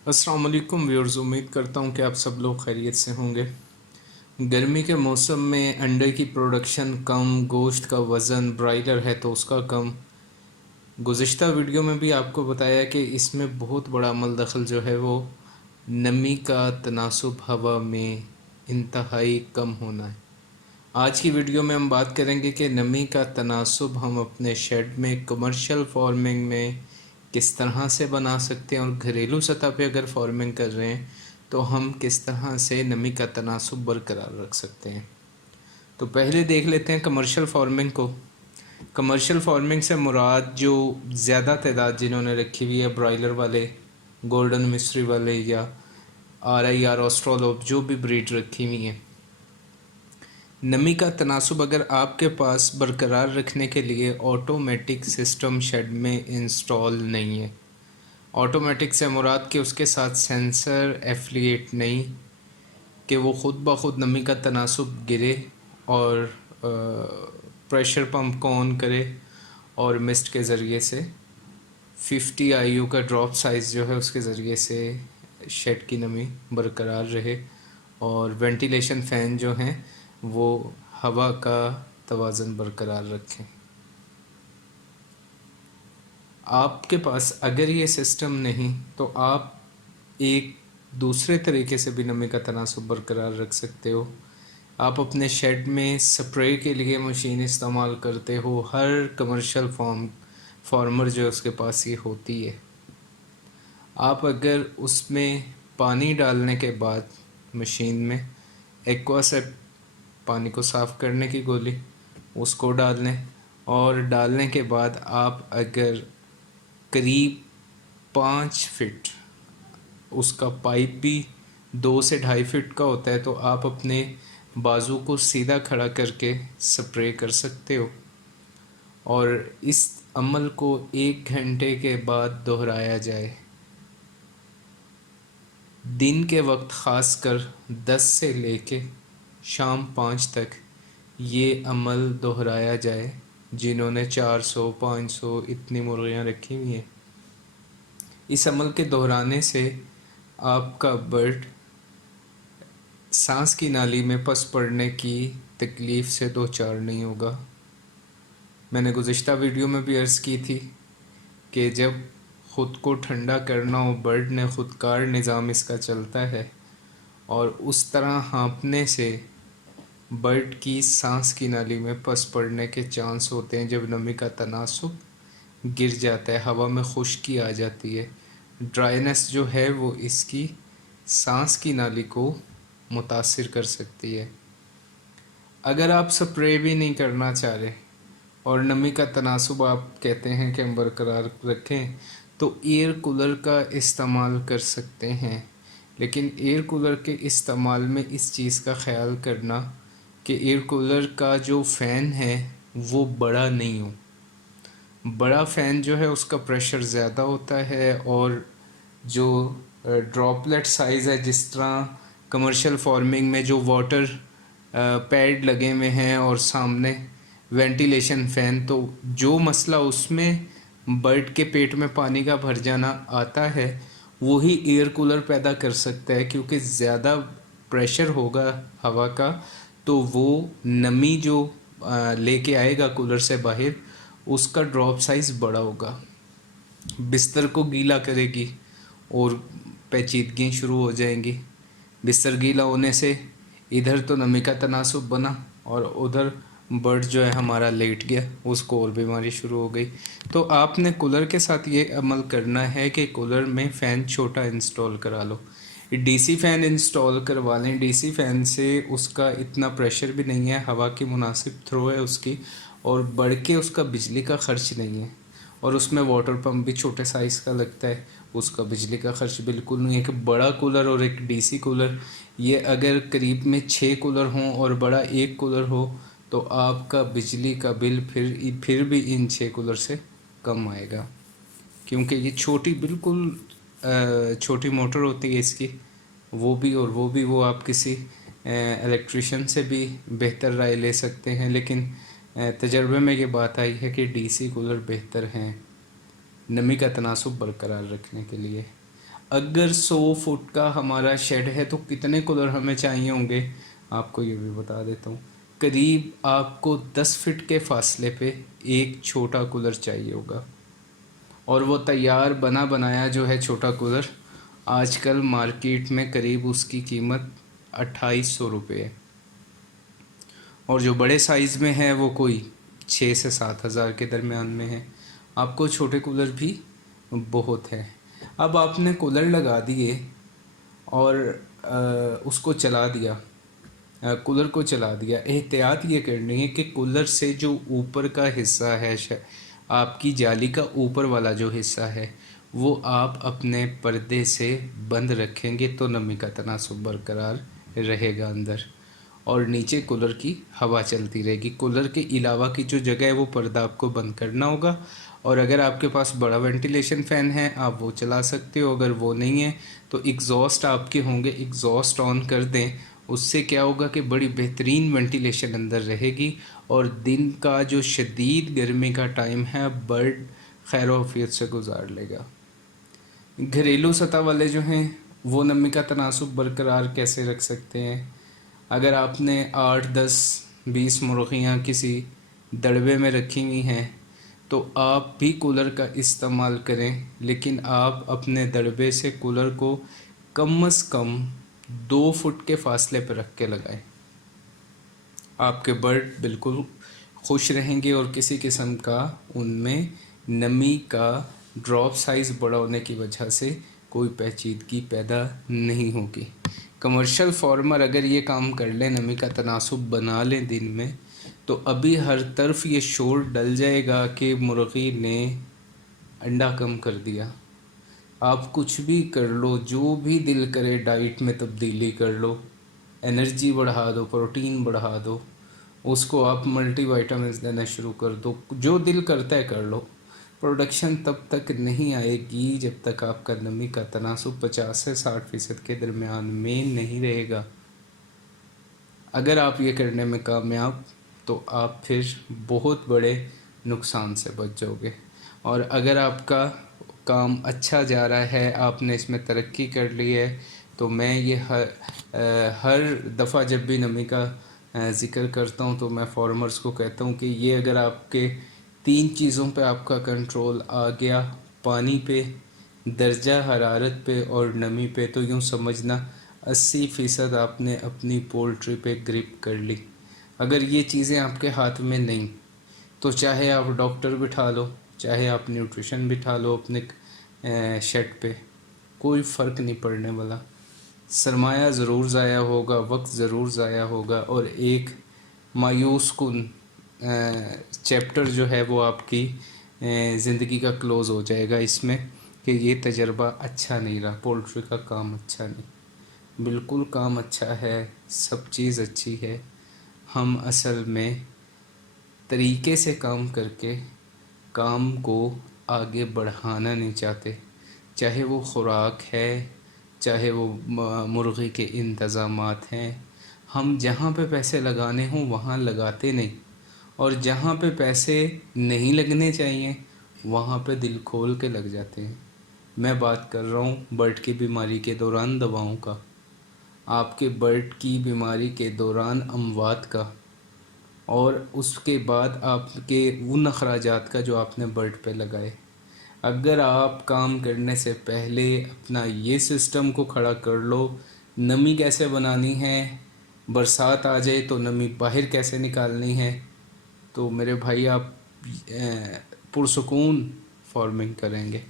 अस्सलाम वालेकुम व्यूअर्स, उम्मीद करता हूँ कि आप सब लोग खैरियत से होंगे। गर्मी के मौसम में अंडे की प्रोडक्शन कम, गोश्त का वज़न ब्रायलर है तो उसका कम। गुज़िश्ता वीडियो में भी आपको बताया कि इसमें बहुत बड़ा अमल दखल जो है वो नमी का तनासुब हवा में इंतहाई कम होना है। आज की वीडियो में हम बात करेंगे कि नमी का तनासुब हम अपने शेड में कमर्शियल फार्मिंग में किस तरह से बना सकते हैं, और घरेलू सतह पे अगर फार्मिंग कर रहे हैं तो हम किस तरह से नमी का तनासुब बरकरार रख सकते हैं। तो पहले देख लेते हैं कमर्शियल फार्मिंग को। कमर्शियल फार्मिंग से मुराद जो ज़्यादा तादाद जिन्होंने रखी हुई है, ब्रायलर वाले, गोल्डन मिस्ट्री वाले या RIR ऑस्ट्रोलोप, जो भी ब्रीड रखी हुई हैं, नमी का तनासुब अगर आपके पास बरकरार रखने के लिए ऑटोमेटिक सिस्टम शेड में इंस्टॉल नहीं है। ऑटोमेटिक से मुराद कि उसके साथ सेंसर एफिलिएट नहीं, कि वो ख़ुद ब खुद नमी का तनासुब गिरे और प्रेशर पंप को ऑन करे और मिस्ट के ज़रिए से 50 IU का ड्रॉप साइज़ जो है उसके ज़रिए से शेड की नमी बरकरार रहे, और वेंटिलेशन फ़ैन जो हैं वो हवा का तवाज़न बरकरार रखें। आपके पास अगर ये सिस्टम नहीं तो आप एक दूसरे तरीके से भी नमी का तनासुब बरकरार रख सकते हो। आप अपने शेड में स्प्रे के लिए मशीन इस्तेमाल करते हो, हर कमर्शियल फार्मर जो है उसके पास ये होती है। आप अगर उसमें पानी डालने के बाद मशीन में एक्वा से पानी को साफ़ करने की गोली उसको डाल लें, और डालने के बाद आप अगर करीब 5 फीट, उसका पाइप भी 2 से 2.5 फीट का होता है, तो आप अपने बाजू को सीधा खड़ा करके स्प्रे कर सकते हो। और इस अमल को 1 घंटे के बाद दोहराया जाए। दिन के वक्त ख़ासकर 10 से लेके शाम 5 तक ये अमल दोहराया जाए। जिन्होंने 400 500 इतनी मुर्गियाँ रखी हुई हैं, इस अमल के दोहराने से आपका बर्ड सांस की नाली में पस पड़ने की तकलीफ़ से दो चार नहीं होगा। मैंने गुज़िश्ता वीडियो में भी अर्ज़ की थी कि जब ख़ुद को ठंडा करना हो, बर्ड ने ख़ुदकार निज़ाम इसका चलता है, और उस तरह हाँफने से बर्ड की सांस की नाली में पस पड़ने के चांस होते हैं। जब नमी का तनासुब गिर जाता है, हवा में खुश्की आ जाती है, ड्राइनेस जो है वो इसकी सांस की नाली को मुतासिर कर सकती है। अगर आप स्प्रे भी नहीं करना चाह रहे और नमी का तनासुब आप कहते हैं कि हम बरकरार रखें, तो एयर कूलर का इस्तेमाल कर सकते हैं। लेकिन एयर कूलर के इस्तेमाल में इस चीज़ का ख़याल करना कि एयर कूलर का जो फ़ैन है वो बड़ा नहीं हो। बड़ा फ़ैन जो है उसका प्रेशर ज़्यादा होता है, और जो ड्रॉपलेट साइज़ है, जिस तरह कमर्शियल फार्मिंग में जो वाटर पैड लगे हुए हैं और सामने वेंटिलेशन फ़ैन, तो जो मसला उसमें बर्ड के पेट में पानी का भर जाना आता है वही एयर कूलर पैदा कर सकता है, क्योंकि ज़्यादा प्रेशर होगा हवा का, तो वो नमी जो लेके आएगा कूलर से बाहर, उसका ड्रॉप साइज़ बड़ा होगा, बिस्तर को गीला करेगी और पेचीदगियाँ शुरू हो जाएंगी। बिस्तर गीला होने से इधर तो नमी का तनासुब बना और उधर बर्ड जो है हमारा लेट गया, उसको और बीमारी शुरू हो गई। तो आपने कूलर के साथ ये अमल करना है कि कूलर में फ़ैन छोटा इंस्टॉल करा लो। DC फ़ैन इंस्टॉल करवा लें। DC फ़ैन से उसका इतना प्रेशर भी नहीं है, हवा की मुनासिब थ्रो है उसकी, और बढ़ के उसका बिजली का ख़र्च नहीं है, और उसमें वाटर पंप भी छोटे साइज़ का लगता है, उसका बिजली का ख़र्च बिल्कुल नहीं है। कि बड़ा कूलर और एक DC कूलर, ये अगर करीब में 6 कूलर हों और बड़ा एक कूलर हो, तो आपका बिजली का बिल फिर भी इन 6 कूलर से कम आएगा, क्योंकि ये छोटी बिल्कुल छोटी मोटर होती है इसकी, वो भी, और वो आप किसी इलेक्ट्रिशियन से भी बेहतर राय ले सकते हैं। लेकिन तजर्बे में ये बात आई है कि DC कूलर बेहतर हैं नमी का तनासुब बरकरार रखने के लिए। اگر 100 فٹ کا ہمارا شیڈ ہے تو کتنے کولر ہمیں چاہیے ہوں گے، آپ کو یہ بھی بتا دیتا ہوں۔ قریب آپ کو 10 فٹ کے فاصلے پہ ایک چھوٹا کولر چاہیے ہوگا، اور وہ تیار بنا بنایا جو ہے چھوٹا کولر آج کل مارکیٹ میں قریب اس کی قیمت 2800 روپے ہے، اور جو بڑے سائز میں ہے وہ کوئی 6 سے 7 ہزار کے درمیان میں ہے۔ آپ کو چھوٹے کولر بھی بہت ہے۔ اب آپ نے کولر لگا دیے اور اس کو چلا دیا، کولر کو چلا دیا۔ احتیاط یہ کرنی ہے کہ کولر سے جو اوپر کا حصہ ہے، آپ کی جالی کا اوپر والا جو حصہ ہے، وہ آپ اپنے پردے سے بند رکھیں گے تو نمی کا تناسب برقرار رہے گا اندر، اور نیچے کولر کی ہوا چلتی رہے گی۔ کولر کے علاوہ کی جو جگہ ہے وہ پردہ آپ کو بند کرنا ہوگا، اور اگر آپ کے پاس بڑا وینٹیلیشن فین ہے آپ وہ چلا سکتے ہو، اگر وہ نہیں ہے تو ایگزاسٹ آپ کے ہوں گے، ایگزاسٹ آن کر دیں۔ اس سے کیا ہوگا کہ بڑی بہترین وینٹیلیشن اندر رہے گی، اور دن کا جو شدید گرمی کا ٹائم ہے برڈ خیر و عافیت سے گزار لے گا۔ گھریلو سطح والے جو ہیں وہ نمی کا تناسب برقرار کیسے رکھ سکتے ہیں؟ اگر آپ نے 8 10 20 مرغیاں کسی دڑبے میں رکھی ہوئی ہیں تو آپ بھی کولر کا استعمال کریں، لیکن آپ اپنے دڑبے سے کولر کو کم از کم 2 فٹ کے فاصلے پر رکھ کے لگائیں۔ آپ کے برڈ بالکل خوش رہیں گے، اور کسی قسم کا ان میں نمی کا ڈراپ سائز بڑا ہونے کی وجہ سے کوئی پیچیدگی پیدا نہیں ہوگی۔ کمرشل فارمر اگر یہ کام کر لیں، نمی کا تناسب بنا لیں دن میں، تو ابھی ہر طرف یہ شور ڈل جائے گا کہ مرغی نے انڈا کم کر دیا۔ آپ کچھ بھی کر لو، جو بھی دل کرے ڈائٹ میں تبدیلی کر لو، انرجی بڑھا دو، پروٹین بڑھا دو، اس کو آپ ملٹی وائٹامنز دینا شروع کر دو، جو دل کرتا ہے کر لو، پروڈکشن تب تک نہیں آئے گی جب تک آپ کا نمی کا تناسب 50 سے 60% کے درمیان میں نہیں رہے گا۔ اگر آپ یہ کرنے میں کامیاب تو آپ پھر بہت بڑے نقصان سے بچ جاؤ گے، اور اگر آپ کا کام اچھا جا رہا ہے، آپ نے اس میں ترقی کر لی ہے، تو میں یہ ہر دفعہ جب بھی نمی کا ذکر کرتا ہوں تو میں فارمرز کو کہتا ہوں کہ یہ اگر آپ کے 3 چیزوں پہ آپ کا کنٹرول آ گیا، پانی پہ، درجہ حرارت پہ اور نمی پہ، تو یوں سمجھنا 80% آپ نے اپنی پولٹری پہ گرپ کر لی۔ اگر یہ چیزیں آپ کے ہاتھ میں نہیں تو چاہے آپ ڈاکٹر بٹھا لو، چاہے آپ نیوٹریشن بٹھا لو اپنے شیڈ پہ، کوئی فرق نہیں پڑنے والا۔ سرمایہ ضرور ضائع ہوگا، وقت ضرور ضائع ہوگا، اور ایک مایوس کن چیپٹر جو ہے وہ آپ کی زندگی کا کلوز ہو جائے گا اس میں، کہ یہ تجربہ اچھا نہیں رہا، پولٹری کا کام اچھا نہیں۔ بالکل کام اچھا ہے، سب چیز اچھی ہے، ہم اصل میں طریقے سے کام کر کے کام کو آگے بڑھانا نہیں چاہتے، چاہے وہ خوراک ہے، چاہے وہ مرغی کے انتظامات ہیں۔ ہم جہاں پہ پیسے لگانے ہوں وہاں لگاتے نہیں، اور جہاں پہ پیسے نہیں لگنے چاہیے وہاں پہ دل کھول کے لگ جاتے ہیں۔ میں بات کر رہا ہوں برڈ کی بیماری کے دوران دواؤں کا، آپ کے برڈ کی بیماری کے دوران اموات کا، اور اس کے بعد آپ کے ان اخراجات کا جو آپ نے برڈ پہ لگائے۔ اگر آپ کام کرنے سے پہلے اپنا یہ سسٹم کو کھڑا کر لو، نمی کیسے بنانی ہے، برسات آ جائے تو نمی باہر کیسے نکالنی ہے، تو میرے بھائی آپ پرسکون فارمنگ کریں گے۔